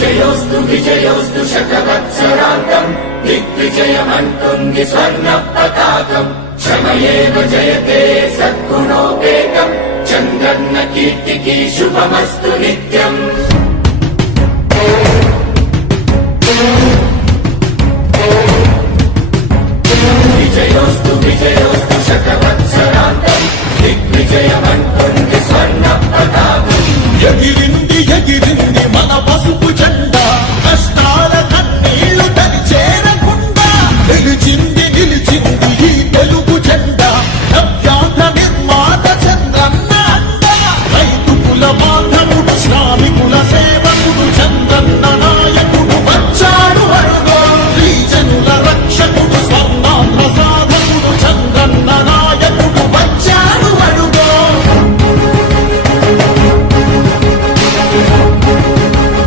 విజయోస్తు విజయోస్తు శతవత్సరాంతం దిగ్విజయమంటుంది స్వర్ణ పతాకం క్షమయేవ జయతే సద్గుణోపేతం చంద్రన్న కీర్తికి శుభమస్తు నిత్యం